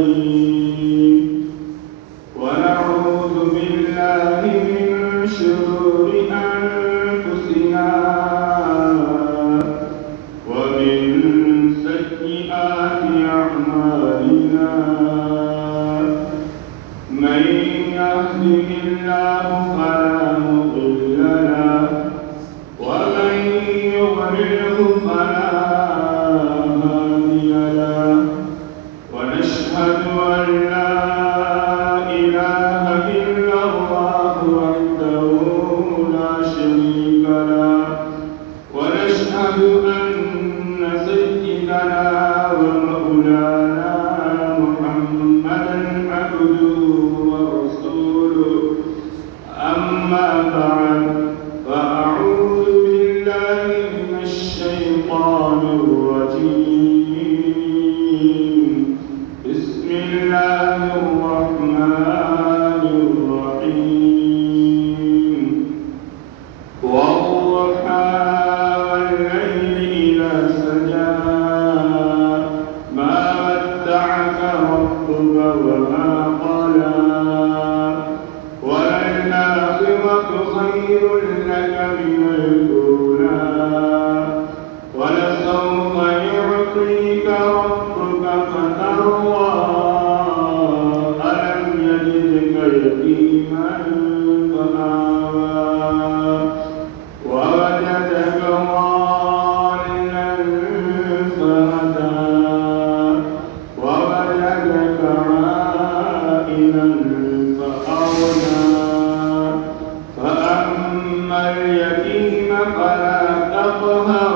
الصالحين ونعوذ بالله من شرور أنفسنا ومن سيئات أعمالنا من يهده الله فلا مضل له ومن يضلله فلا هادي له ونشهد أن لا إله إلا الله وحده لا شريك له ونشهد أن سيدنا ومولانا محمدا عبده ورسوله أما بعد فأعوذ بالله من الشيطان الرجيم بسم الله الرحمن الرحيم والضحى والليل إذا سجى ما ودعك ربك وما قلى وللآخرة خير لك من الأولى ولسوف يعطيك ربك فترضى ألم يجدك يتيما فآوى ووجدك ضالا فهدى ووجدك عائلا فأغنى فأما اليتيم فلا تقهر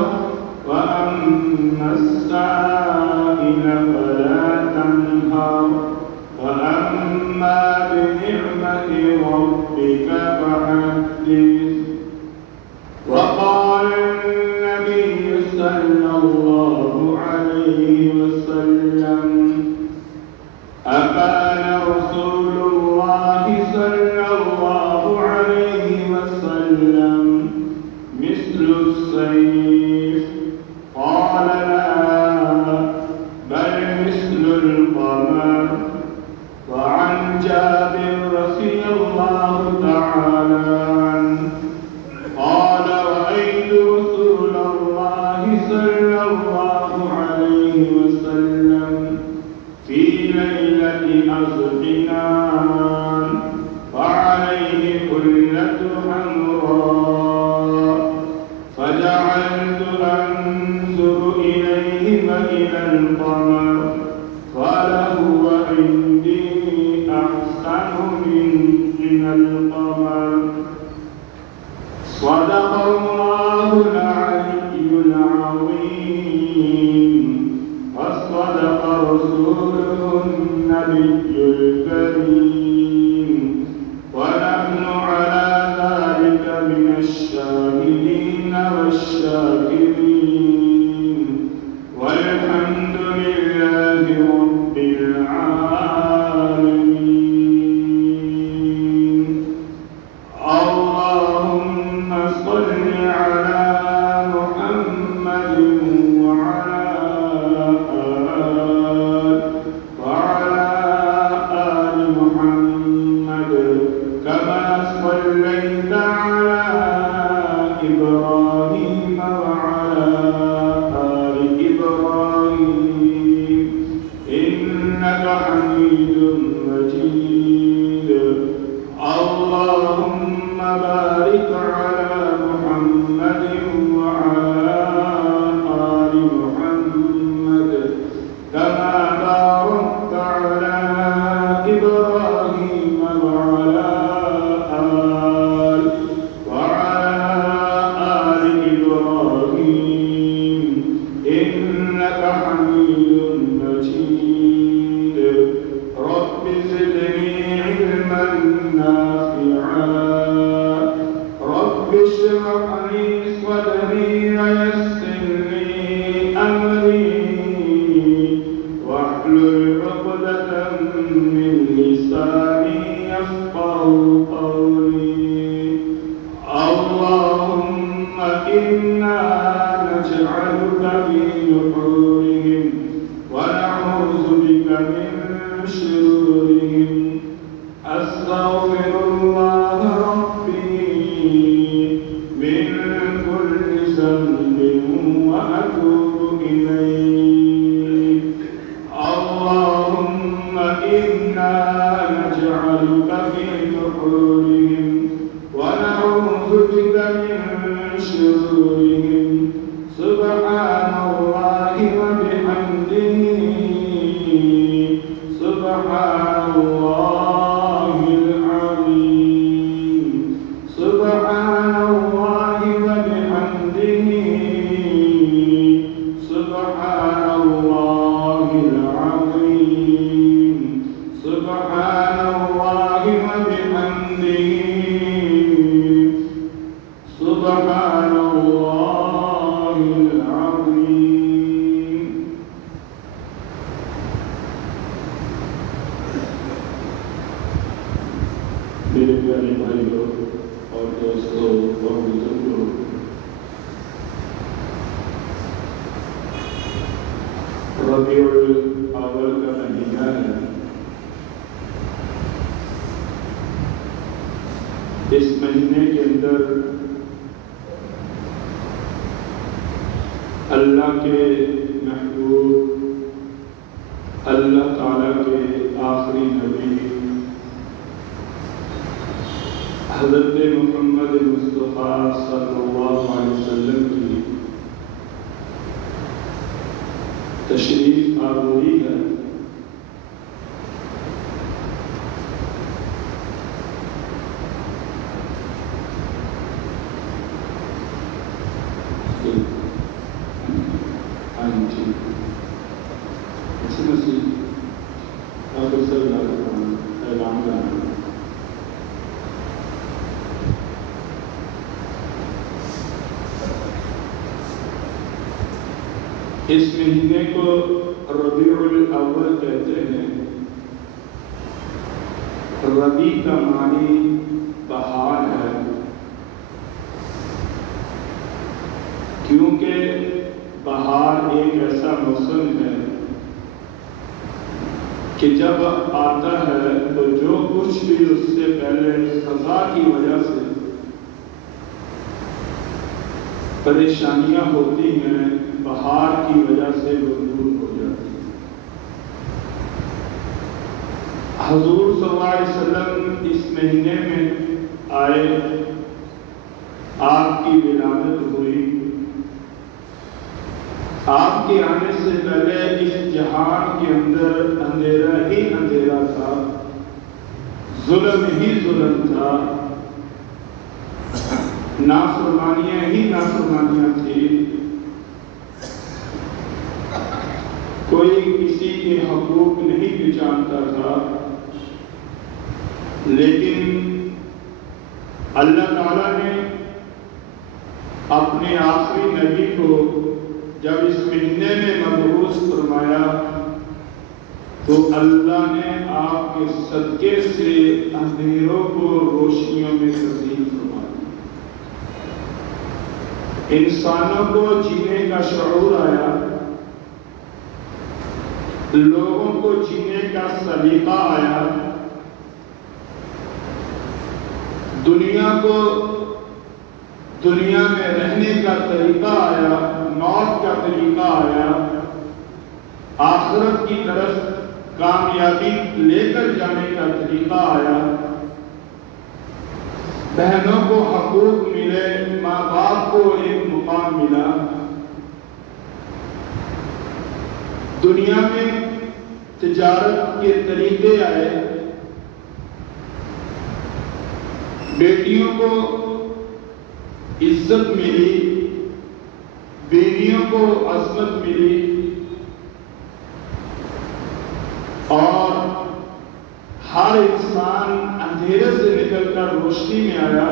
وأما السائل فلا تنهر وأما بنعمة ربك فحدث وقال النبي صلى الله عليه وسلم أكان رسول الله صلى الله عليه وسلم مثل السيف قال لا بل مثل القمر وعن جابر رضي الله تعالى عنه قال رأيت رسول الله صلى الله عليه وسلم في ليلة أزقنان وعليه حلة حمراء فجعلت أنظر إليه وإلى القمر فلهو عندي أحسن من القمر صدق الله العلي العظيم وصدق رسوله النبي الكريم ونحن على ذلك من الشاهدين والشاكرين والحمد لله رب العالمين اللهم صل على محمد وعلى آل محمد كما صليت على إبراهيم وعلى آل إبراهيم إنك حميد مجيد اللهم بارك على محمد وعلى آل محمد كما باركت على إبراهيم وعلى آل إبراهيم إنك حميد مجيد رب زدني علما نافعا رب اشرح لي صدري ويسر لي أمري واحلل عقدة من لساني يفقهوا قولي اللهم إنا نجعلك في نحورهم ونعوذ بك من میرے پیارے بھائیوں اور دوستوں اور بزرگوں، ربیع الاول کا مہینہ ہے۔ اس مہینے کے اندر اللہ کے محبوب، اللہ تعالیٰ کے آخری نبی حضرت محمد مصطفیٰ صلی اللہ علیہ وسلم کی تشریف آوری ہے۔ اس مہینے کو ربیع الاول کہتے ہیں۔ ربیع کا معنی بہار ہے، کیونکہ بہار ایک ایسا موسم ہے کہ جب آتا ہے تو جو کچھ بھی اس سے پہلے خزاں کی وجہ سے پریشانیاں ہوتی ہیں، بہار کی وجہ سے وہ دور ہو جاتی ہیں۔ حضور صلی اللہ علیہ وسلم اس مہینے میں آئے، آپ کی ولادت ہوئی۔ آپ کے آنے سے پہلے اس جہان کے اندر اندھیرا ہی اندھیرا تھا، ظلم ہی ظلم تھا، نافرمانیاں ہی نافرمانیاں تھی، کوئی کسی کے حقوق نہیں پہچانتا تھا۔ لیکن اللہ تعالیٰ نے اپنے آخری نبی کو جب اس مہینے میں مبعوث فرمایا تو اللہ نے آپ کے صدقے سے اندھیروں کو روشنیوں میں تبدیل فرما دیا۔ انسانوں کو جینے کا شعور آیا، لوگوں کو جینے کا سلیقہ آیا، دنیا کو دنیا میں رہنے کا طریقہ آیا، موت کا طریقہ آیا، آخرت کی طرف کامیابی لے کر جانے کا طریقہ آیا، بہنوں کو حقوق ملے، ماں باپ کو ایک مقام ملا، دنیا میں تجارت کے طریقے آئے، بیٹیوں کو عزت ملی، بیویوں کو عظمت ملی، اور ہر انسان اندھیرے سے نکل کر روشنی میں آیا۔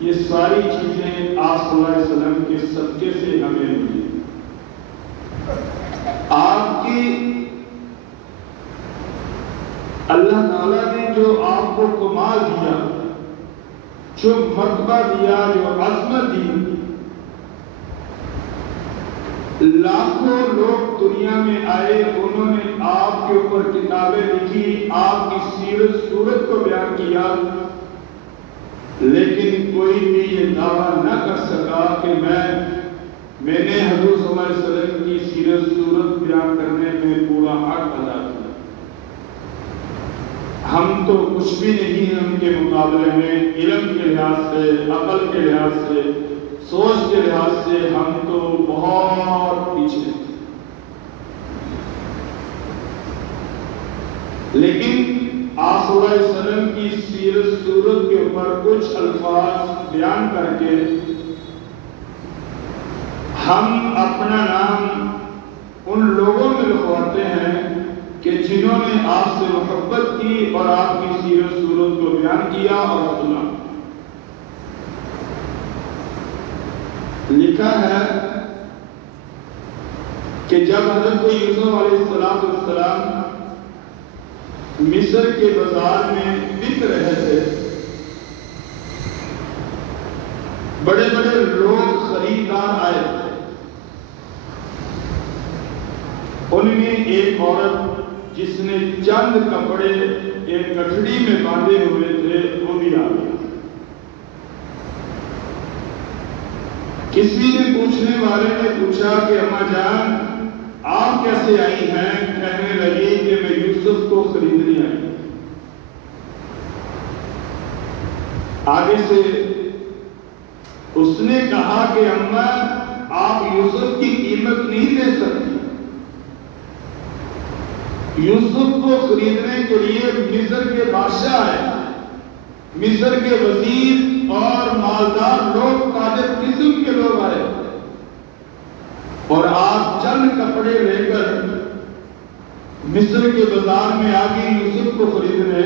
یہ ساری چیزیں آپ صلی اللہ علیہ وسلم کے صدقے سے ہمیں ملی۔ آپ کی اللہ تعالیٰ نے جو آپ کو کمال دیا، جو مرتبہ دیا، جو عظمت دی، لاکھوں لوگ دنیا میں آئے، انہوں نے آپ کے اوپر کتابیں لکھی، آپ کی سیرت صورت کو بیان کیا، لیکن کوئی بھی یہ دعویٰ نہ کر سکا کہ میں نے حضور صلی اللہ علیہ وسلم کی سیرت صورت بیان کرنے میں پورا حق ادا کیا۔ ہم تو کچھ بھی نہیں ہیں ان کے مقابلے میں، علم کے لحاظ سے، عقل کے لحاظ سے، سوچ کے لحاظ سے ہم تو بہت پیچھے ہیں۔ لیکن آپ صلی اللہ علیہ وسلم کی سیرت صورت کے اوپر کچھ الفاظ بیان کر کے ہم اپنا نام ان لوگوں میں لکھواتے ہیں کہ جنہوں نے آپ سے محبت کی اور آپ کی سیرت صورت کو بیان کیا اور سنا۔ لکھا ہے کہ جب حضرت یوسف علیہ السلام مصر کے بازار میں بک رہے تھے. بڑے بڑے لوگ خریدار آئے تھے. ان میں ایک عورت جس نے چند کپڑے ایک گٹھڑی میں باندھے ہوئے تھے وہ بھی آ گئی. کسی نے پوچھنے والے نے پوچھا کہ اماں جان آپ کیسے آئی ہیں؟ کہنے لگی کہ میں یوسف کو خریدنے آئی. آگے سے اس نے کہا کہ اماں آپ یوسف کی قیمت نہیں دے سکتی. یوسف کو خریدنے کے لیے مصر کے بادشاہ آئے، مصر کے وزیر اور مالدار لوگ، تاجر قسم کے لوگ آئے، اور آپ چند کپڑے لے کر مصر کے بازار میں آ گئی یوسف کو خریدنے.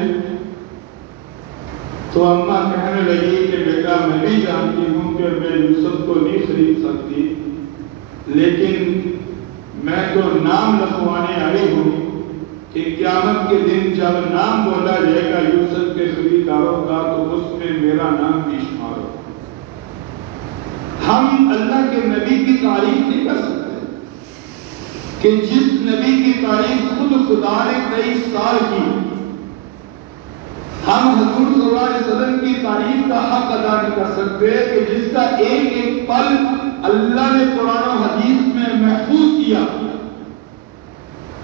تو اماں کہنے لگی کہ بیٹا میں بھی جانتی ہوں کہ میں یوسف کو نہیں خرید سکتی، لیکن میں تو نام لکھوانے آئی ہوں کہ قیامت کے دن جب نام بولا جائے گا یوسف کے خریداروں کا تو اس میں میرا نام بھی شمار ہوگا. ہم اللہ کے نبی کی تعریف نہیں کر سکتے کہ جس نبی کی تعریف خود خدا نے 23 سال کی. ہم حضور صلی اللہ علیہ وسلم کی تعریف کا حق ادا نہیں کر سکتے کہ جس کا ایک ایک پل اللہ نے قرآن و حدیث میں محفوظ کیا،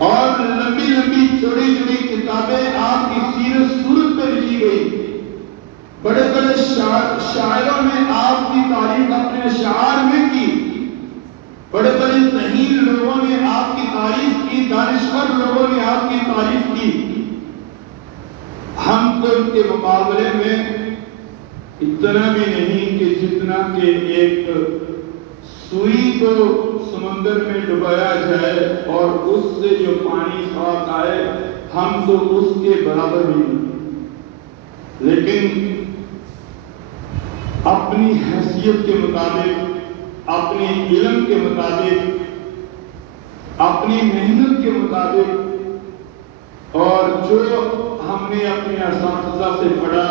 اور لمبی لمبی چوڑی چوڑی کتابیں آپ کی سیرت صورت میں لکھی گئی. بڑے بڑے شاعروں نے آپ کی تعریف اپنے اشعار میں کی. بڑے بڑے ذہین لوگوں نے آپ کی تعریف کی، دانشور لوگوں نے آپ کی تعریف کی. ہم تو ان کے مقابلے میں اتنا بھی نہیں کہ جتنا کہ ایک سوئی کو سمندر میں ڈبایا جائے اور اس سے جو پانی صاف آئے، ہم تو اس کے برابر بھی نہیں. لیکن اپنی حیثیت کے مطابق، اپنے علم کے مطابق، اپنی محنت کے مطابق، اور جو ہم نے اپنے اساتذہ سے پڑھا،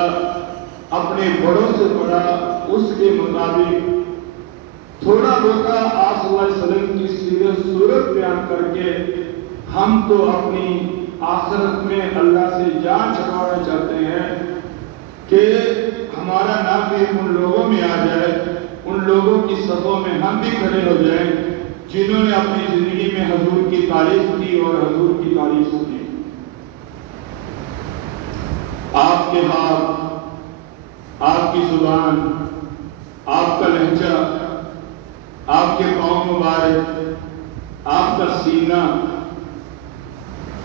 اپنے بڑوں سے پڑھا، اس کے مطابق تھوڑا بہت آپ صلی اللہ علیہ وسلم کی سیرت صورت بیان کر کے ہم تو اپنی آخرت میں اللہ سے جان چھڑانا چاہتے ہیں کہ ہمارا نام بھی ان لوگوں میں آ جائے، ان لوگوں کی صفوں میں ہم بھی کھڑے ہو جائیں جنہوں نے اپنی زندگی میں حضور کی تعریف کی اور حضور کی تعریف سنی. آپ کے ہاتھ، آپ کی زبان، آپ کا لہجہ، آپ کے پاؤں مبارک، آپ کا سینہ،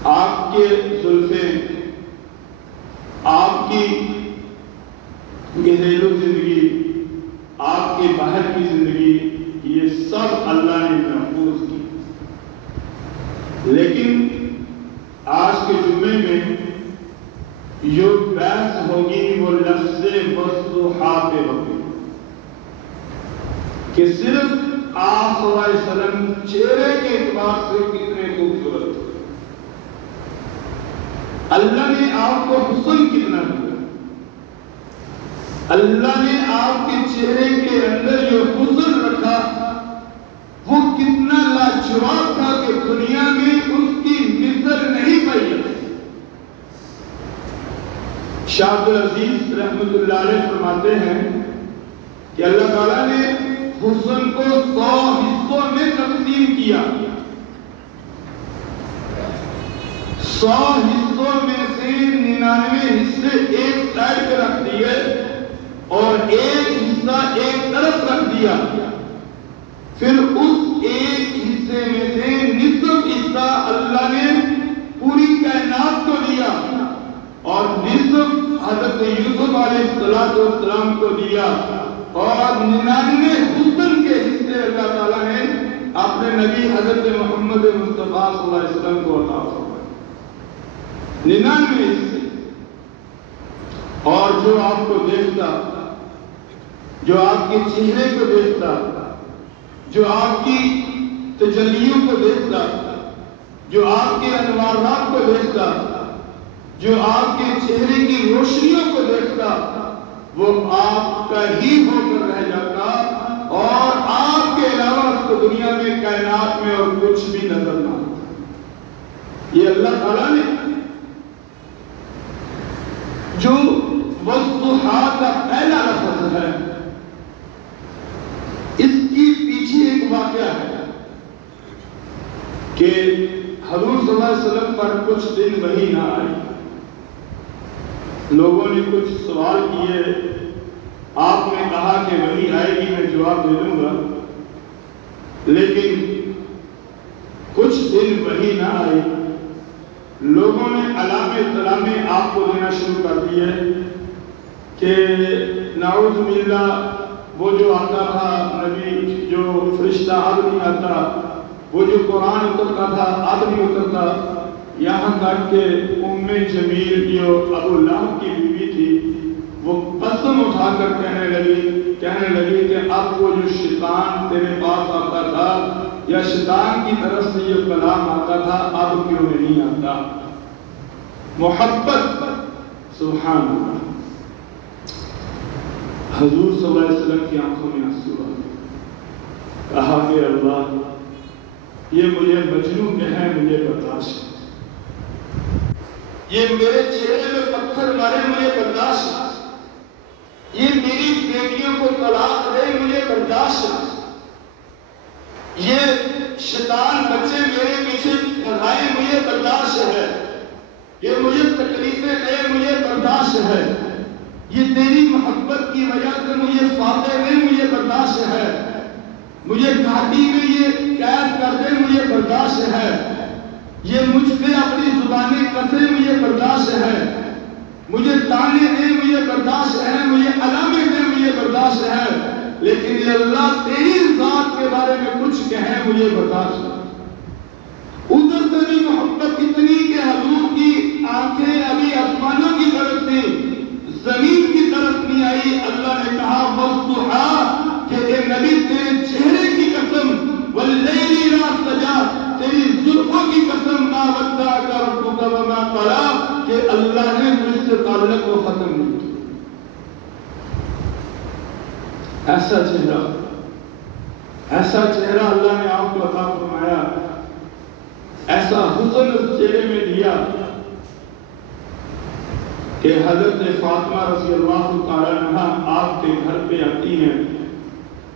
آپ کے زلفیں، آپ کی گھریلو زندگی، آپ کے باہر کی زندگی، یہ سب اللہ نے محفوظ کی. لیکن آج کے جمعے میں جو بحث ہوگی وہ لفظ وضحا پہ ہوگی کہ صرف آپ صلی اللہ علیہ وسلم چہرے کے اعتبار سے کتنے خوبصورت تھے. اللہ نے آپ کو حسن کتنا دیا، اللہ نے آپ کے چہرے کے اندر جو حسن رکھا وہ کتنا لاجواب تھا کہ دنیا میں اس کی مثل نہیں پائی. شاہ عبدالعزیز رحمۃ اللہ علیہ فرماتے ہیں کہ اللہ تعالیٰ نے حسن کو 100 حصوں میں تقسیم کیا. 100 حصوں میں سے 99 حصے ایک سائڈ پہ رکھ دیے اور ایک حصہ ایک طرف رکھ دیا. پھر اس ایک حصے میں سے نصف حصہ اللہ نے پوری کائنات کو دیا اور نصف حضرت یوسف علیہ السلام کو دیا، اور 99 حسن کے حصے اللہ تعالیٰ نے اپنے نبی حضرت محمد مصطفیٰ صلی اللہ علیہ وسلم کو عطا فرمائے. 99 حصے. اور جو آپ کو دیکھتا، جو آپ کے چہرے کو دیکھتا، جو آپ کی تجلیوں کو دیکھتا، جو آپ کے انوارات کو دیکھتا، جو آپ کے چہرے کی روشنیوں کو دیکھتا وہ آپ کا ہی ہو کر رہ جاتا اور آپ کے علاوہ اس کو دنیا میں کائنات میں اور کچھ بھی نظر نہ آتا۔ یہ اللہ تعالیٰ نے جو والضحیٰ کا پہلا لفظ ہے اس کی پیچھے ایک واقعہ ہے کہ حضور صلی اللہ علیہ وسلم پر کچھ دن وحی نہ آئی، لوگوں نے کچھ سوال کیے، آپ نے کہا کہ وحی آئے گی میں جواب دے دوں گا، لیکن کچھ دن وحی نہ آئی، لوگوں نے علامے آپ کو دینا شروع کر دیے کہ نعوذ باللہ وہ جو آتا تھا نبی، جو فرشتہ اب نہیں آتا، وہ جو قرآن اترتا تھا اب نہیں اترتا، یہاں تک کہ ام جمیل جو ابو لہب کی بیوی تھی وہ قسم اٹھا کر کہنے لگی کہ اب وہ جو شیطان تیرے پاس آتا تھا یا شیطان کی طرف سے یہ کلام آتا تھا اب کیوں نہیں آتا۔ محبت، سبحان اللہ، حضور صلی اللہ علیہ وسلم کی آنکھوں میں آنسو آ گئے، کہا کہ اللہ یہ مجھے مجنوں کہیں مجھے برداشت، یہ میرے چہرے میں پتھر مارے مجھے برداشت، یہ میری بیٹیوں کو طلاق دے مجھے برداشت، یہ شیطان بچے میرے پیچھے پڑھائے مجھے برداشت ہے، یہ مجھے تکلیفیں دے مجھے برداشت ہے، یہ تیری محبت کی وجہ سے مجھے فاتح دے مجھے برداشت ہے، مجھے گھاٹی میں یہ قید کر دے مجھے برداشت ہے، یہ مجھ پہ اپنی زبانیں کسے مجھے برداشت ہے، مجھے تانے دے مجھے برداشت ہے، مجھے علامے دے مجھے برداشت ہے، لیکن یہ اللہ تیری ذات کے بارے میں کچھ کہے مجھے برداشت ہے۔ ادھر سے بھی محبت اتنی کہ حضور کی آنکھیں ابھی آسمانوں کی طرف تھی، زمین کی طرف نہیں آئی، اللہ نے کہا والضحیٰ کہ اے نبی تیرے چہرے کی قسم، واللیل اذا سجا تیری زلفوں کی قسم، ما ودعک ربک وما قلی کہ اللہ نے مجھ سے تعلق کو ختم نہیں کیا۔ ایسا چہرہ اللہ نے آپ کو عطا فرمایا، ایسا حسن اس چہرے میں دیا کہ حضرت فاطمہ رضی اللہ تعالیٰ عنہا آپ کے گھر پہ آتی ہیں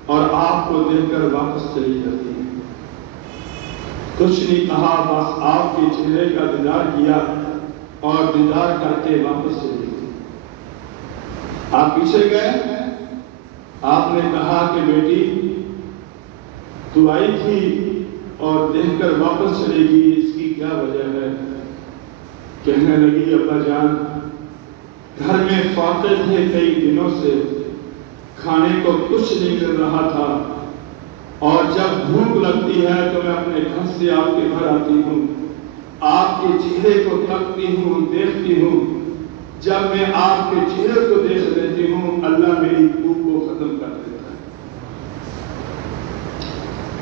اور آپ کو دیکھ کر واپس چلی جاتی ہیں، کچھ نہیں کہا، بس آپ کے چہرے کا دیدار کیا اور دیدار کر کے واپس چلی گئی۔ آپ پیچھے گئے، آپ نے کہا کہ بیٹی تو آئی تھی اور دیکھ کر واپس چلے گی، اس کی کیا وجہ ہے؟ کہنے لگی ابا جان گھر میں فاقے تھے کئی دنوں سے، کھانے کو کچھ نہیں مل رہا تھا، اور جب بھوک لگتی ہے تو میں اپنے گھر سے آپ کے گھر آتی ہوں، آپ کے چہرے کو تکتی ہوں، دیکھتی ہوں، جب میں آپ کے چہرے کو دیکھ لیتی ہوں اللہ میری بھوک کو ختم کر دیتا ہے۔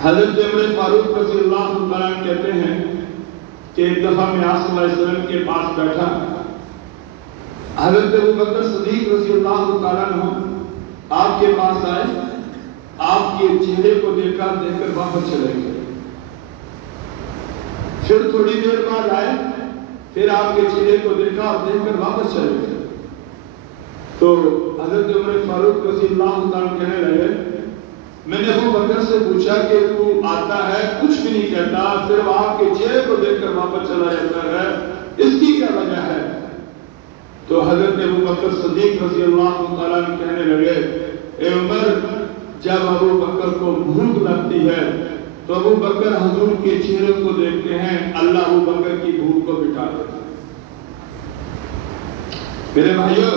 حضرت عمر فاروق رضی اللہ تعالیٰ عنہ کہتے ہیں کہ ایک دفعہ میں آپ صلی اللہ علیہ وسلم کے پاس بیٹھا، حضرت ابوبکر صدیق رضی اللہ تعالیٰ عنہ آپ کے پاس آئے، آپ کے چہرے کو دیکھ کر واپس چلے گئے، پھر تھوڑی دیر بعد آئے، پھر آپ کے چہرے کو دیکھا اور دیکھ کر واپس چلے گئے۔ تو حضرت عمر فاروق رضی اللہ تعالیٰ کہنے لگے، میں نے ابوبکر سے پوچھا کہ تو آتا ہے کچھ بھی نہیں کہتا، صرف آپ کے چہرے کو دیکھ کر واپس چلا جاتا ہے، اس کی کیا وجہ ہے؟ تو حضرت ابوبکر صدیق رضی اللہ تعالیٰ کہنے لگے، اے عمر جب ابوبکر کو بھوک لگتی ہے تو ابوبکر حضور کے چہرے کو دیکھتے ہیں، اللہ ابوبکر کی بھوک کو مٹا دیتا ہے۔ میرے بھائیو،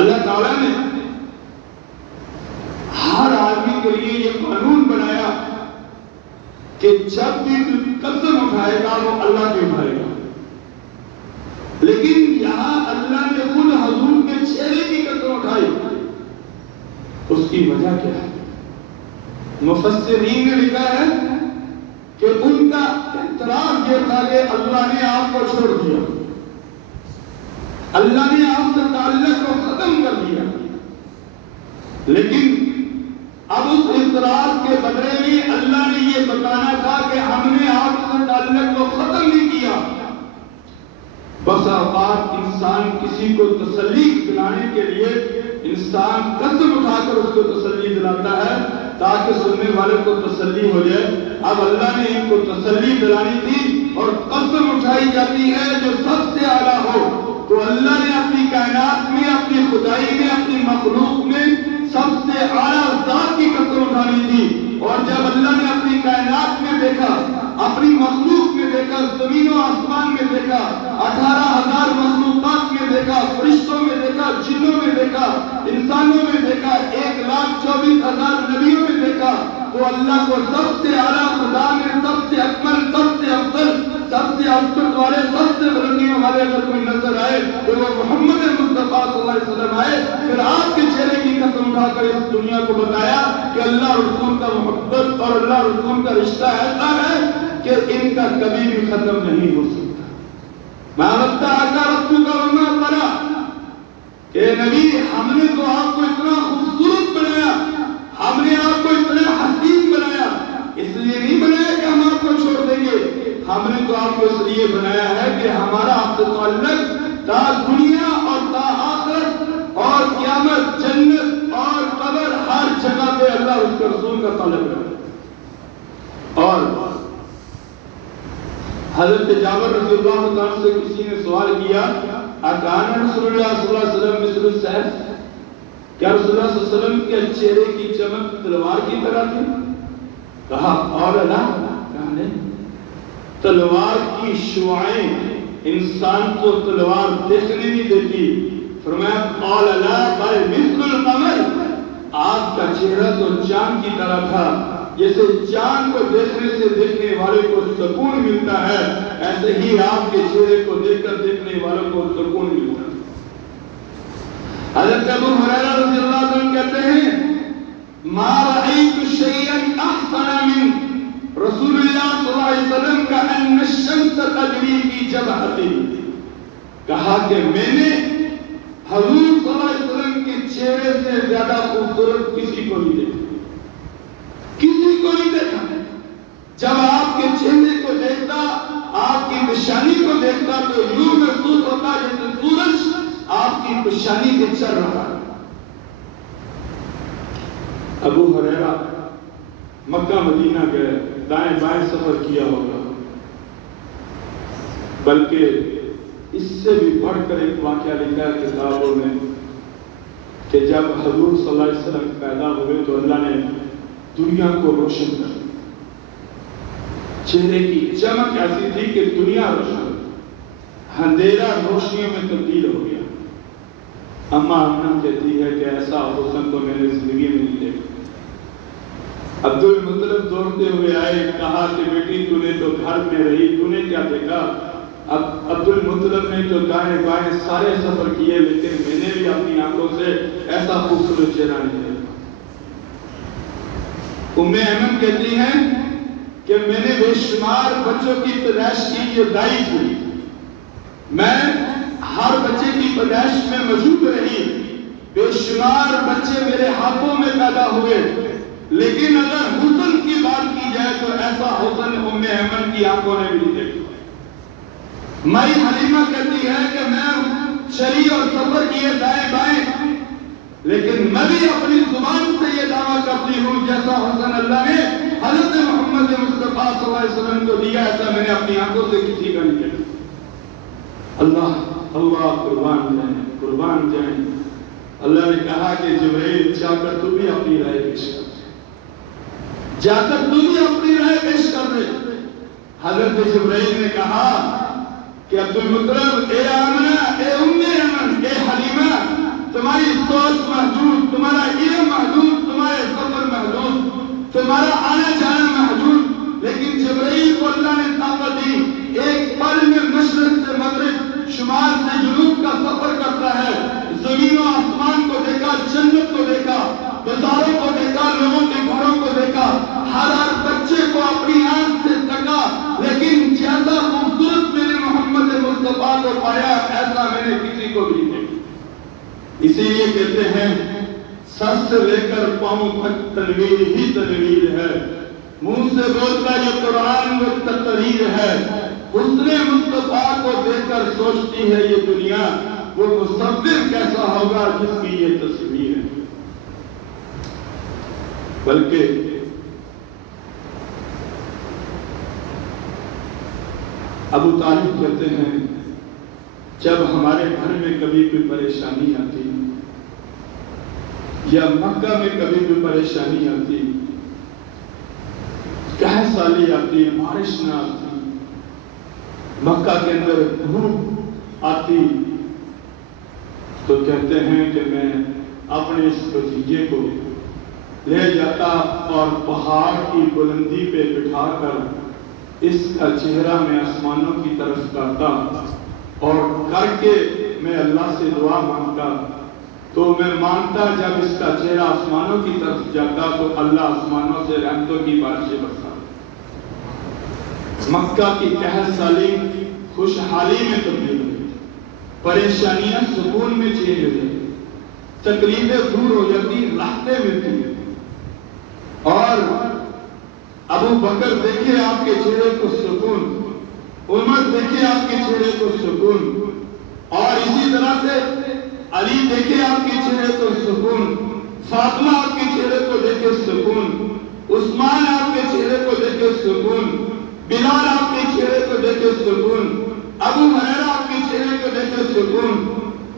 اللہ تعالیٰ نے ہر آدمی کے لیے یہ قانون بنایا کہ جب بھی قسم اٹھائے گا وہ اللہ کی اٹھائے گا، لیکن یہاں اللہ نے خود حضور کے چہرے کی قسم اٹھائی، اس کی وجہ کیا ہے؟ مفسرین نے لکھا ہے کہ ان کا اعتراض یہ تھا کہ اللہ نے آپ کو چھوڑ دیا، اللہ نے آپ سے تعلق کو ختم کر دیا، لیکن اب اس اعتراض کے بدلے میں اللہ نے یہ بتانا تھا کہ ہم نے آپ سے تعلق کو ختم نہیں کیا۔ بس اوقات انسان کسی کو تسلی دلانے کے لیے انسان قسم اٹھا کر اس کو تسلی دلاتا ہے تاکہ سننے والے کو تسلی ہو جائے۔ اب اللہ نے ان کو تسلی دلانی تھی اور قسم اٹھائی جاتی ہے جو سب سے اعلیٰ ہو، تو اللہ نے اپنی کائنات میں، اپنی خدائی میں، اپنی مخلوق میں سب سے اعلیٰ ذات کی قسم اٹھانی تھی۔ اور جب اللہ نے اپنی کائنات میں دیکھا، اپنی مخلوق میں دیکھا، زمین و آسمان میں دیکھا، 18,000 مخلوقات میں دیکھا، فرشتوں میں دیکھا، جنوں میں دیکھا، انسانوں میں دیکھا، 1,24,000 نبیوں میں دیکھا، تو اللہ کو سب سے اعلیٰ خدا میں سب سے اکمل، سب سے افضل، سب سے عظمت والے، سب سے بلندیوں والے اگر کوئی نظر آئے تو وہ محمد مصطفیٰ صلی اللہ علیہ وسلم آئے۔ پھر آپ کے چہرے کی قسم اٹھا کر اس دنیا کو بتایا کہ اللہ رسول کا محبت اور اللہ رسول کا رشتہ ایسا ہے کہ ان کا کبھی بھی ختم نہیں ہو سکتا۔ مَا رَبُّكَ وَمَا قَلَىٰ، کہ نبی ہم نے تو آپ کو اتنا خوبصورت بنایا، ہم نے آپ کو اتنا حسین بنایا، اس لیے نہیں بنایا کہ ہم آپ کو چھوڑ دیں گے، ہم نے تو آپ کو اس لیے بنایا ہے کہ ہمارا آپ سے تعلق تا دنیا اور تا آخرت اور قیامت، جنت اور قبر، ہر جگہ پہ اللہ اس کے رسول کا تعلق ہے۔ اور حضرت جابر رضی اللہ عنہ سے کسی نے سوال کیا، اکان رسول اللہ صلی اللہ علیہ وسلم مثل السیف، کیا رسول اللہ صلی اللہ علیہ وسلم کے چہرے کی چمک تلوار کی طرح تھی؟ کہا اور لا، کہا نہیں، تلوار کی شعاعیں انسان کو تلوار دیکھنے نہیں دیتی۔ فرمایا قال لا بل مثل القمر، آپ کا چہرہ تو چاند کی طرح تھا، جیسے چاند کو دیکھنے سے دیکھنے والے کو سکون ملتا ہے، ایسے ہی آپ کے چہرے کو دیکھ کر دیکھنے والوں کو سکون ملتا ہے۔ حضرت ابو ہریرہ رضی اللہ عنہ کہتے ہیں ما رأيت شيئا أحسن من رسول اللہ صلی اللہ علیہ وسلم کا ان الشمس تجری فی جبہتہ، کہا کہ میں نے حضور صلی اللہ علیہ وسلم کے چہرے سے زیادہ خوبصورت کسی کو نہیں دیکھا، کسی کو نہیں دیکھا۔ جب آپ کے چہرے کو دیکھتا، آپ کی پیشانی کو دیکھتا تو یوں محسوس ہوتا جیسے سورج آپ کی پیشانی کے چل رہا ہے۔ ابو ہریرہ مکہ مدینہ گئے، دائیں بائیں سفر کیا ہوگا، بلکہ اس سے بھی بڑھ کر ایک واقعہ لکھا ہے کتابوں میں کہ جب حضور صلی اللہ علیہ وسلم پیدا ہوئے تو اللہ نے دنیا کو روشن کر دیا، چہرے کی چمک ایسی تھی کہ دنیا روشن، اندھیرا روشنیوں میں تبدیل ہو گیا۔ اماں آمنہ کہتی ہے کہ ایسا حسن تو میں نے زندگی میں نہیں دیکھا۔ عبد المطلب دوڑتے ہوئے آئے، کہا کہ بیٹی تو نے تو گھر میں رہی، تو نے کیا دیکھا؟ اب عبد المطلب نے تو دائیں بائیں سارے سفر کیے، لیکن میں نے بھی اپنی آنکھوں سے ایسا خوبصورت چہرہ نہیں دیکھا۔ ام ایمن کہتی ہیں کہ میں نے بے شمار بچوں کی پیدائش کی، جو دائی تھی، میں ہر بچے کی پیدائش میں موجود رہی، بے شمار بچے میرے ہاتھوں میں پیدا ہوئے، لیکن اگر حسن کی بات کی جائے تو ایسا حسن ام ایمن کی آنکھوں نے بھی نہیں دیکھا۔ مائی حلیمہ کہتی ہے کہ میں چلی اور سفر کیے دائیں بائیں، لیکن میں بھی اپنی زبان سے یہ دعویٰ کرتی ہوں جیسا حسن اللہ نے حضرت محمد مصطفیٰ صلی اللہ علیہ وسلم کو دیا، ایسا میں نے اپنی آنکھوں سے کسی کا نہیں دیکھا۔ اللہ اللہ قربان جائیں، قربان جائیں۔ اللہ نے کہا کہ جبرائیل جا کر تو بھی اپنی رائے پیش کر، جا کر تو بھی اپنی رائے پیش کر دے۔ حضرت جبرائیل نے کہا کہ عبد المطلب، اے آمنہ، اے ام ایمن، اے حلیمہ، تمہاری سوچ محدود، تمہارا علم محدود، تمہارے سفر محدود، تمہارا آنا جانا محدود، لیکن جبرائیل کو اللہ نے طاقت دی، ایک پل میں مشرق سے مغرب، شمال سے جنوب کا سفر کرتا ہے، زمین و آسمان کو دیکھا، جنت کو دیکھا، بازاروں کو دیکھا، لوگوں کے گھروں کو دیکھا، ہر بچے کو اپنی آنکھ سے تکا، لیکن جیسا خوبصورت میں نے محمد مصطفیٰ کو پایا ایسا میں نے کسی کو اسی لیے کہتے ہیں سر سے لے کر پاؤں تک تنویر ہی تنویر ہے، منہ سے بولتا یہ قرآن و تقریر ہے، حسن مصطفیٰ کو دیکھ کر سوچتی ہے یہ دنیا وہ مصور کیسا ہوگا جس کی یہ تصویر ہے۔ بلکہ ابو طالب کہتے ہیں جب ہمارے گھر میں کبھی کوئی پریشانی آتی یا مکہ میں کبھی کوئی پریشانی آتی، قحط سالی آتی، بارش نہ آتی، مکہ کے اندر دھوپ آتی، تو کہتے ہیں کہ میں اپنے اس بھتیجے کو لے جاتا اور پہاڑ کی بلندی پہ بٹھا کر اس کا چہرہ میں آسمانوں کی طرف کرتا اور کر کے میں اللہ سے دعا مانگتا، تو میں مانتا جب اس کا چہرہ آسمانوں کی طرف جاتا تو اللہ آسمانوں سے رحمتوں کی بارشیں برساتا۔ مکہ کی قحط سالی خوشحالی میں تبدیل ہوئی، پریشانیاں سکون میں چینج ہو جاتی، تکلیفیں دور ہو جاتی، راحتیں ملتی۔ اور ابو بکر دیکھے آپ کے چہرے کو سکون، عمر دیکھے آپ کے چہرے کو سکون، اور اسی طرح سے علی دیکھے آپ کے چہرے کو سکون، فاطمہ آپ کے چہرے کو دیکھے سکون، عثمان آپ کے چہرے کو دیکھے سکون، بلال آپ کے چہرے کو دیکھے سکون، ابو ہریرہ آپ کے چہرے کو دیکھے سکون،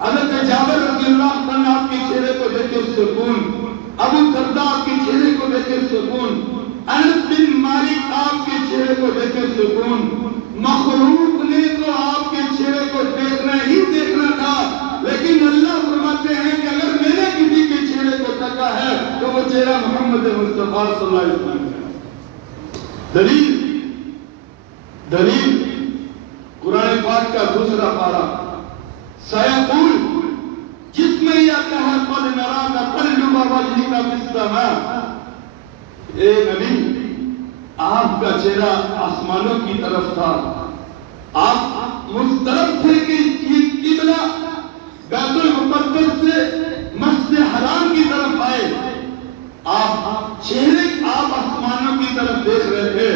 حضرت جابر رضی اللہ عنہ آپ کے چہرے کو دیکھے سکون، ابو درداء آپ کے چہرے کو دیکھے سکون، انس بن مالک آپ کے چہرے کو دیکھے سکون۔ مخلوق نے تو آپ کے چہرے کو دیکھنا ہی دیکھنا تھا، لیکن اللہ فرماتے ہیں کہ اگر میں نے کسی کے چہرے کو تکا ہے تو وہ چہرہ محمد مصطفیٰ صلی اللہ علیہ وسلم ہے۔ دلیل قرآن پاک کا دوسرا پارہ سیقول، جس میں یہ آتا ہے قَدْ نَرَاكَ تَقَلُّبَ وَجْهِكَ فِي السَّمَاءِ، اے نبی آپ کا چہرہ آسمانوں کی طرف تھا، آپ مسترب تھے کہ یہ قبلہ بیت المقدس سے مسجد حرام کی طرف آئے، آپ چہرے آپ آسمانوں کی طرف دیکھ رہے تھے،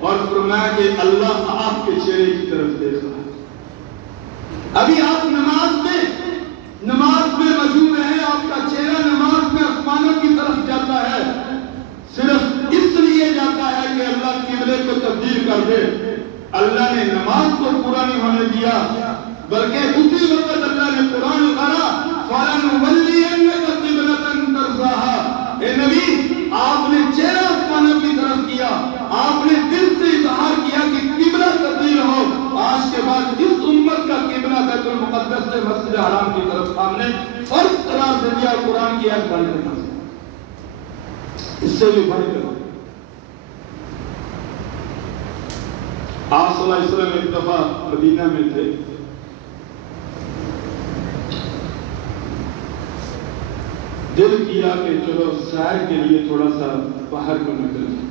اور فرمایا کہ اللہ آپ کے چہرے کی طرف دیکھ رہا ہے۔ ابھی آپ نماز میں موجود ہیں، آپ کا چہرہ نماز میں آسمانوں کی طرف جاتا ہے، صرف اس لیے جاتا ہے کہ اللہ قبلے کو تبدیل کر دے۔ اللہ نے نماز کو پورا نہیں ہونے دیا، بلکہ اسی وقت اللہ نے قرآن اتارا فَلَنُوَلِّيَنَّكَ قِبْلَةً تَرْضَاهَا، اے نبی آپ نے چہرہ آسمانوں کی طرف کیا، آپ نے دل سے اظہار کیا کہ قبلہ تبدیل ہو، آج کے بعد اس امت کا قبلہ بیت المقدس سے مسجد حرام کی طرف ہم نے فرض قرار دے دیا، قرآن کی آیت پڑھ لینا اس سے بھی بڑھ کر آپ صلی اللہ علیہ وسلم ایک دفعہ مدینہ میں تھے، دل کیا کہ چلو سیر کے لیے تھوڑا سا باہر کو نکل جائیں۔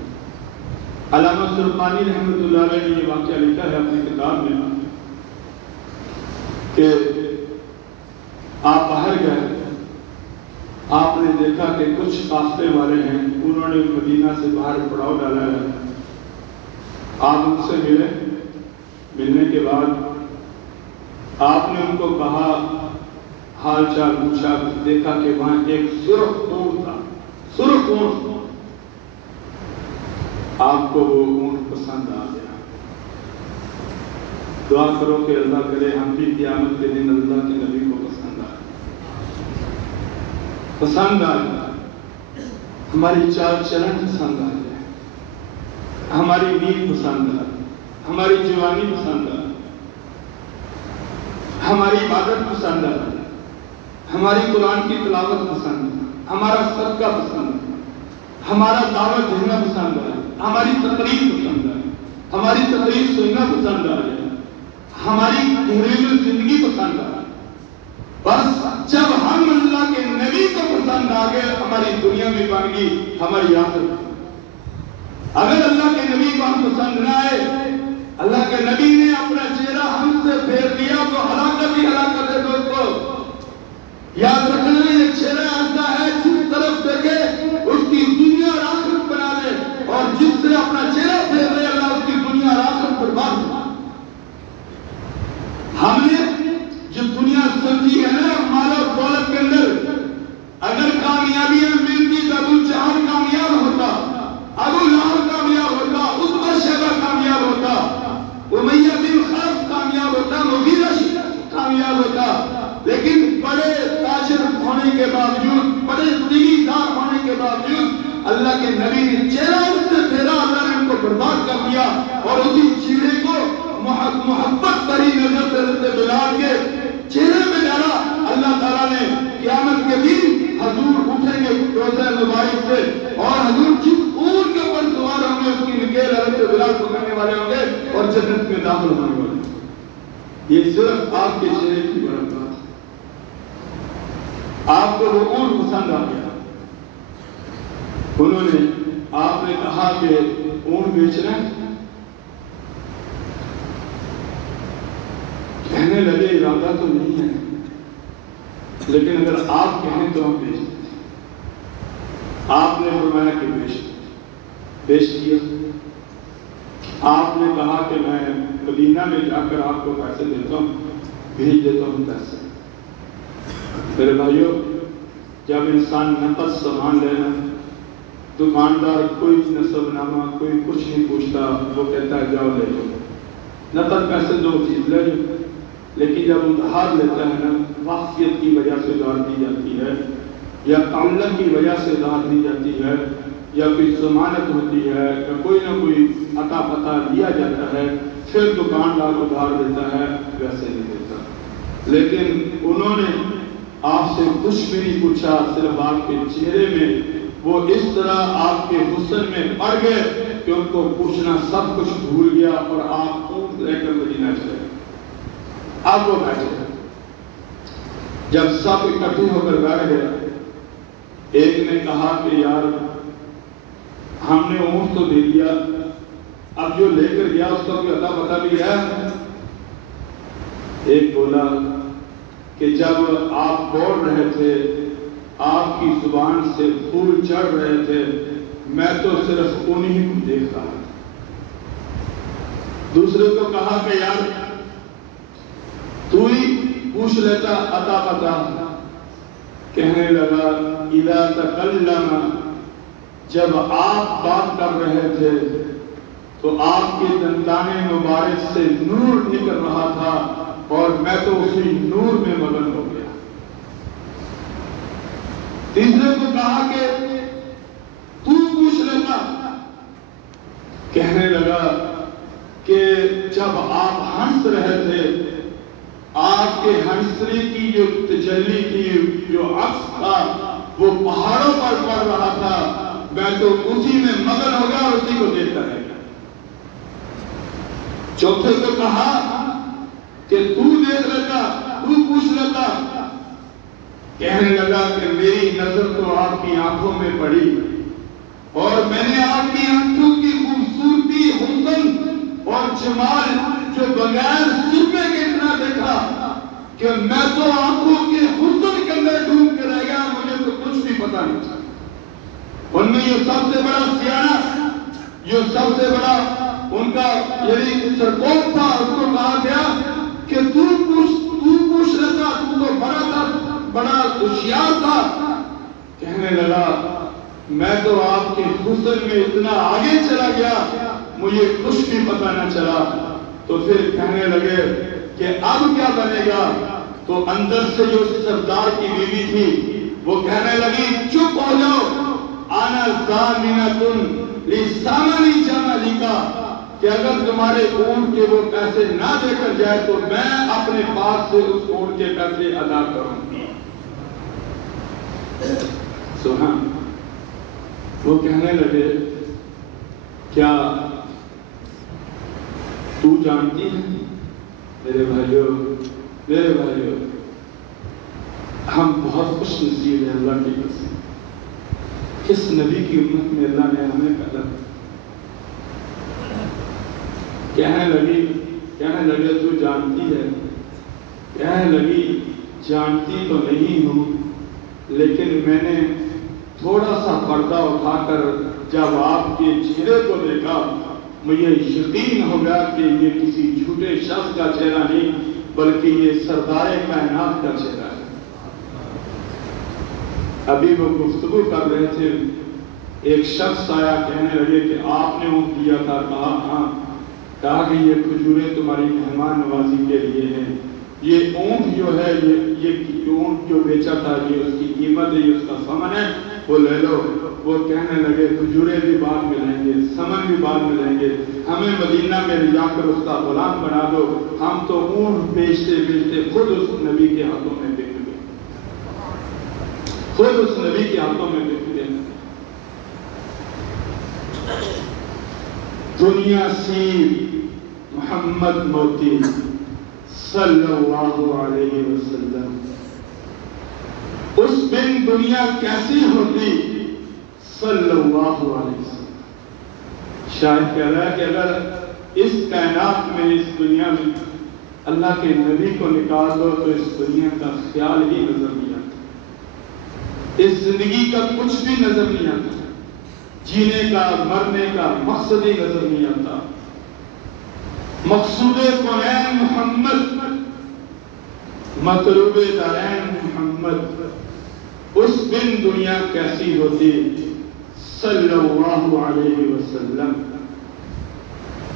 علامہ سرقانی رحمۃ اللہ علیہ نے یہ واقعہ لکھا ہے اپنی کتاب میں کہ آپ باہر گئے، آپ نے دیکھا کہ کچھ قافلے والے ہیں، انہوں نے مدینہ سے باہر پڑاؤ ڈالا ہے، آپ ان سے ملے، ملنے کے بعد آپ نے ان کو کہا، حال چال پوچھا، دیکھا کہ وہاں ایک سرخ اونٹ تھا، سرخ اونٹ، آپ کو وہ اونٹ پسند آ گیا۔ دعا کرو کہ اللہ کرے ہم بھی قیامت کے دن اللہ کے نبی کو پسند آ جائے، ہماری چال چلن پسند آ جائے، ہماری نیند پسند آ جائے، ہماری جوانی پسند آ جائے، ہماری عبادت پسند آ جائے، ہماری قرآن کی تلاوت پسند آ جائے، ہمارا صدقہ پسند آ جائے، ہمارا دعوت دینا پسند آ جائے، ہماری تقریر پسند آ جائے، ہماری تقریر سننا پسند آ جائے، ہماری گھریلو زندگی پسند آ جائے، بس جب ہم اللہ کے نبی کو پسند آ گئے ہماری دنیا میں بن گئی ہماری آخرت۔ اگر اللہ کے نبی کو ہم پسند نہ آئے، اللہ کے نبی نے اپنا چہرہ ہم سے پھیر دیا تو ہلاکت ہی ہلاکت ہے دوستو، یاد رکھیں۔ ہم نے جو دنیا سمجھی ہے نا مال و دولت کے اندر، اگر کامیابیاں ملتی تو ابو جہل کامیاب ہوتا، ابو لہب کامیاب ہوتا، عتبہ شیبہ کامیاب ہوتا، امیہ بن خلف کامیاب ہوتا، مغیرہ کامیاب ہوتا، لیکن بڑے تاجر ہونے کے باوجود، بڑے زمیندار ہونے کے باوجود اللہ کے نبی نے چہرہ اس سے پھیرا، اللہ نے ان کو برباد کر دیا، اور اسی چہرے کو محبت بری نظر سے حضرت بلال کے چہرے میں ڈالا۔ اللہ تعالیٰ نے قیامت کے دن حضور اٹھیں گے روزہ مبارک سے، اور حضور جس اونٹ کے اوپر سوار ہوں گے اس کی نکیل حضرت بلال کو کرنے والے ہوں گے اور جنت میں داخل ہونے والے ہوں گے۔ یہ صرف آپ کے چہرے کی برکت ہے۔ آپ کو وہ اونٹ پسند آ گیا، انہوں نے، آپ نے کہا کہ اونٹ بیچنا ہے، کہنے لگے ارادہ تو نہیں ہے، لیکن اگر آپ کہیں تو ہم بیچ دیتے ہیں۔ آپ نے فرمایا کہ بیچ دیا۔ آپ نے کہا کہ میں مدینہ میں جا کر آپ کو پیسے دیتا ہوں، بھیج دیتا ہوں پیسے۔ میرے بھائیو، جب انسان نقد سامان لینا، دکاندار کوئی نسب نامہ کوئی کچھ نہیں پوچھتا، وہ کہتا ہے جاؤ لے لو، نقد پیسے دو چیز لے لو۔ لیکن جب ادھار لیتا ہے نا، واقفیت کی وجہ سے ادھار دی جاتی ہے، یا تعلق کی وجہ سے ادھار دی جاتی ہے، یا کوئی ضمانت ہوتی ہے، یا کوئی نہ کوئی عطا پتہ دیا جاتا ہے، پھر دکاندار ادھار دیتا ہے، ویسے نہیں دیتا۔ لیکن انہوں نے آپ سے کچھ بھی نہیں پوچھا، صرف آپ کے چہرے میں وہ اس طرح آپ کے حسن میں پڑ گئے کہ ان کو پوچھنا سب کچھ بھول گیا، اور آپ اونٹ لے کر مدینہ چلے۔ اب وہ بیٹھے، جب سب اکٹھے ہو کر بیٹھ گئے، ایک نے کہا کہ یار ہم نے اونٹ تو دے دیا، اب جو لے کر گیا اس کا کوئی عطا پتہ بھی ہے؟ ایک بولا کہ جب آپ بول رہے تھے، آپ کی زبان سے پھول چڑھ رہے تھے، میں تو صرف انہی کو دیکھ رہا تھا۔ دوسرے کو کہا کہ یار تو ہی پوچھ لیتا عطا پتہ۔ کہنے لگا اذا تکلم، جب آپ بات کر رہے تھے تو آپ کے دندان مبارک سے نور نکل رہا تھا، اور میں تو اسی نور میں مگن ہو گیا۔ تیسرے کو کہا کہ تو پوچھ لیتا۔ کہنے لگا کہ جب آپ ہنس رہے تھے، آپ کے ہنسنے کی جو تجلی تھی، جو عکس تھا، وہ پہاڑوں پر پڑ رہا تھا، میں تو اسی میں مگن ہو گیا اور اسی کو دیکھتا رہ گیا۔ چوتھے کو کہا کہ تو دیکھ لیتا، تو پوچھ لیتا۔ کہنے لگا کہ میری نظر تو آپ کی آنکھوں میں پڑی، اور میں نے آپ کی آنکھوں کی خوبصورتی، حسن اور جمال جو بغیر سرمے کے اتنا دیکھا کہ میں تو آنکھوں کے حسن کے اندر ڈوب کے رہ گیا، مجھے تو کچھ بھی پتا نہیں تھا۔ ان میں یہ سب سے بڑا سیاح، جو سب سے بڑا ان کا یعنی سرکوب تھا، اس کو کہا گیا کہ تو پوچھ لیتا، تو بڑا تھا، بڑا ہوشیار تھا۔ کہنے لگا میں تو آپ کے حسن میں اتنا آگے چلا گیا، مجھے کچھ بھی پتہ نہ چلا۔ تو پھر کہنے لگے کہ اب کیا بنے گا؟ تو اندر سے جو سردار کی بیوی تھی وہ کہنے لگی چپ ہو جاؤ، آنا ضامنۃ لثمن جملک، کہ اگر تمہارے اونٹ کے وہ پیسے نہ دے کر جائے تو میں اپنے پاس سے اس اونٹ کے پیسے ادا کروں گی۔ سنا، وہ کہنے لگے کیا تو جانتی ہے؟ میرے بھائیو، ہم بہت خوش نصیب ہیں اللہ کی قسم، کس نبی کی امت میں اللہ نے ہمیں پیدا کہنے لگے تو جانتی ہے؟ کہنے لگی جانتی تو نہیں ہوں، لیکن میں نے تھوڑا سا پردہ اٹھا کر جب آپ کے چہرے کو دیکھا، مجھے یقین ہو گیا کہ یہ کسی جھوٹے شخص کا چہرہ نہیں بلکہ یہ سردار کائنات کا چہرہ ہے۔ ابھی وہ گفتگو کر رہے تھے، ایک شخص آیا، کہنے لگے کہ آپ نے اونٹ دیا تھا، کہا ہاں، کہا کہ یہ کھجوریں تمہاری مہمان نوازی کے لیے ہیں، یہ اونٹ جو ہے، یہ اونٹ جو بیچا تھا، یہ اس کی قیمت ہے، یہ اس کا ثمن ہے، وہ لے لو۔ وہ کہنے لگے کھجوریں بھی بعد میں لیں گے، ثمن بھی بعد میں لیں گے، ہمیں مدینہ میں لے جا کر اس کا غلام بنا دو، ہم تو اونٹ بیچتے بیچتے خود اس نبی کے ہاتھوں میں بک گئے، خود اس نبی کے ہاتھوں میں بک گئے۔ دنیا سیر محمد موتی صلی اللہ علیہ وسلم، اس دن دنیا کیسی ہوتی صلی اللہ علیہ وسلم۔ شاید کہہ رہا ہے کہ اگر اس کائنات میں، اس دنیا میں اللہ کے نبی کو نکال دو تو اس دنیا کا خیال ہی نظر نہیں آتا، اس زندگی کا کچھ بھی نظر نہیں آتا، جینے کا مرنے کا مقصد ہی نظر نہیں آتا۔ مقصود کونین محمد، مطلوب دارین محمد، اس دن دنیا کیسی ہوتی صلی اللہ علیہ وسلم۔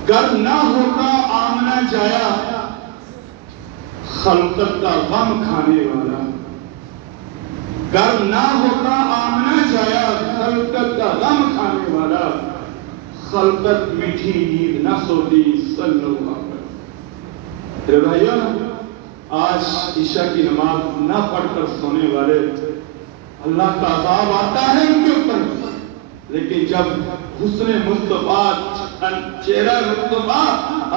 گر نہ ہوتا آمنا جایا، خلقت کا غم کھانے والا، گر نہ ہوتا آمنا جایا، خلقت کا غم کھانے والا، خلقت میٹھی نیند نہ سوتی صلی اللہ علیہ وسلم۔ میرے بھائیوں، آج عشاء کی نماز نہ پڑھ کر سونے والے، اللہ کا عذاب آتا ہے ان کے اوپر، لیکن جب حسن مصطفیٰ، چہرہ مصطفیٰ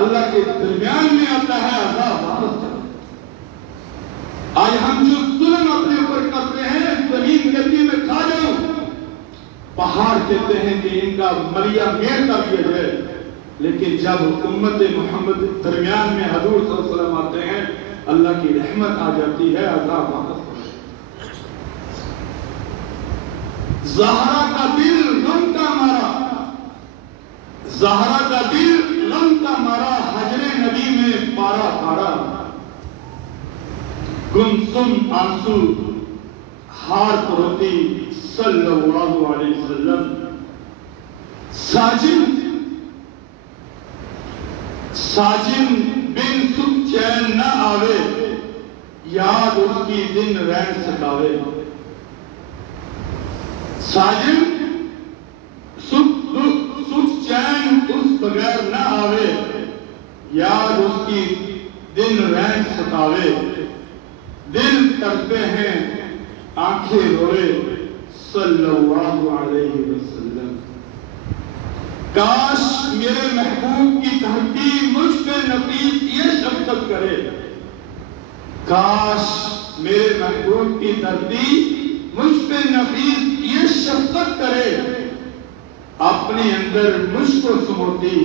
اللہ کے درمیان میں آتا ہے، عذاب واپس چلتا ہے۔ آج ہم جو ظلم اپنے اوپر کرتے ہیں، زمین گدی میں کھا جاؤ، پہاڑ کہتے ہیں کہ ان کا ملیا میر کر دیا جائے، لیکن جب امت محمد درمیان میں حضور صلی اللہ علیہ وسلم آتے ہیں، اللہ کی رحمت آ جاتی ہے، عذاب واپس۔ زہرا کا دل غم کا مارا، زہرا کا دل غم کا مارا، حجر نبی میں پارا پارا، گمسم آنسو ہار پروتی صلی اللہ علیہ وسلم۔ ساجن بن سکھ چین نہ آوے، یاد اس کی دن رین ستاوے۔ ساجن سکھ چین اس بغیر نہ آوے، یاد اس کی دن رین ستاوے۔ دل تڑپے ہیں آنکھیں روئے صلی اللہ علیہ وسلم۔ کاش میرے محبوب کی دھرتی مجھ پہ نفیس یہ شفقت کرے، کاش میرے محبوب کی دھرتی مجھ پہ نفیس یہ شفقت کرے، اپنے اندر مجھ کو سموتی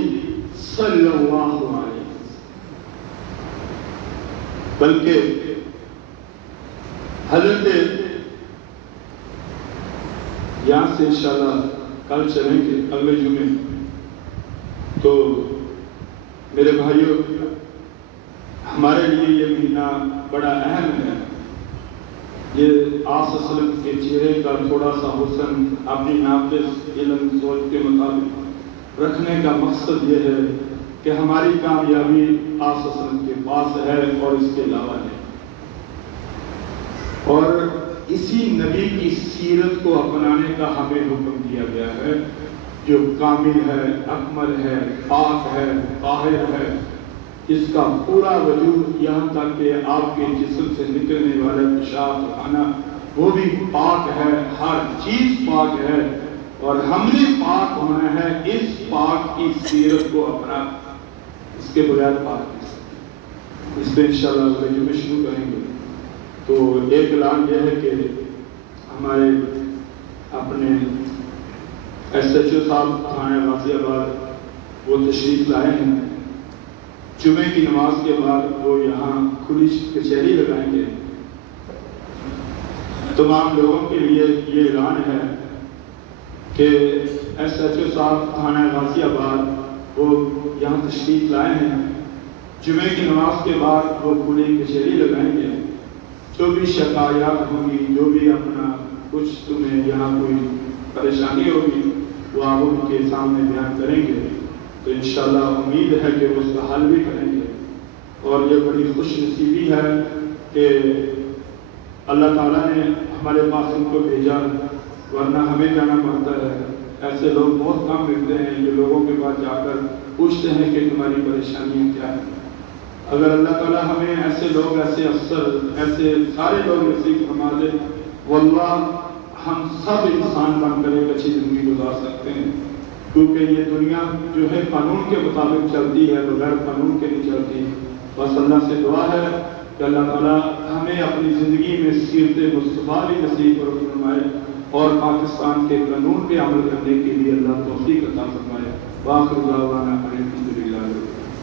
صلی اللہ علیہ وسلم۔ بلکہ حضرت یہاں سے انشاءاللہ کل چلیں گے اگلے جمعے، تو میرے بھائیوں، ہمارے لیے یہ مہینہ بڑا اہم ہے۔ یہ آپ صلی اللہ علیہ وسلم کے چہرے کا تھوڑا سا حسن اپنی ناقص علم سوچ کے مطابق رکھنے کا مقصد یہ ہے کہ ہماری کامیابی آپ صلی اللہ علیہ وسلم کے پاس ہے اور اس کے علاوہ ہے، اور اسی نبی کی سیرت کو اپنانے کا ہمیں حکم دیا گیا ہے، جو کامل ہے، اکمل ہے، پاک ہے، طاہر ہے، اس کا پورا وجود یہاں تک کہ آپ کے جسم سے نکلنے والا پیشاب خانہ وہ بھی پاک ہے، ہر چیز پاک ہے، اور ہم نے پاک ہونا ہے اس پاک کی سیرت کو اپنا، اس کے بغیر پاک نہیں سکتے۔ اس پہ انشاءاللہ اگلے جمعے شروع کریں گے۔ تو ایک اعلان یہ ہے کہ ہمارے اپنے ایس ایچ او صاحب تھانہ غازی آباد وہ تشریف لائے ہیں، جمعے کی نماز کے بعد وہ یہاں کھلی کچہری لگائیں گے۔ تمام لوگوں کے لیے یہ اعلان ہے کہ ایس ایچ او صاحب تھانہ غازی آباد وہ یہاں تشریف لائے ہیں، جمعے کی نماز کے بعد وہ پوری کچہری لگائیں گے، جو بھی شکایات ہوں گی، جو بھی اپنا کچھ تمہیں یہاں کوئی پریشانی ہوگی وہ آپ ان کے سامنے بیان کریں گے، تو انشاءاللہ امید ہے کہ اس کا حل بھی کریں گے۔ اور یہ بڑی خوش نصیبی ہے کہ اللہ تعالیٰ نے ہمارے پاس ان کو بھیجا، ورنہ ہمیں جانا پڑتا ہے۔ ایسے لوگ بہت کم ملتے ہیں جو لوگوں کے پاس جا کر پوچھتے ہیں کہ تمہاری پریشانیاں کیا ہیں۔ اگر اللہ تعالیٰ ہمیں ایسے لوگ، ایسے افسر، ایسے سارے لوگ نصیب فرما دے، واللہ ہم سب انسان بن کر ایک اچھی زندگی گزار سکتے ہیں، کیونکہ یہ دنیا جو ہے قانون کے مطابق چلتی ہے، بغیر قانون کے نہیں چلتی۔ بس اللہ سے دعا ہے کہ اللہ تعالیٰ ہمیں اپنی زندگی میں سیرت مصطفیٰ بھی نصیب فرمائے اور پاکستان کے قانون پہ عمل کرنے کے لیے اللہ توفیق عطا فرمائے۔ وآخر دعوانا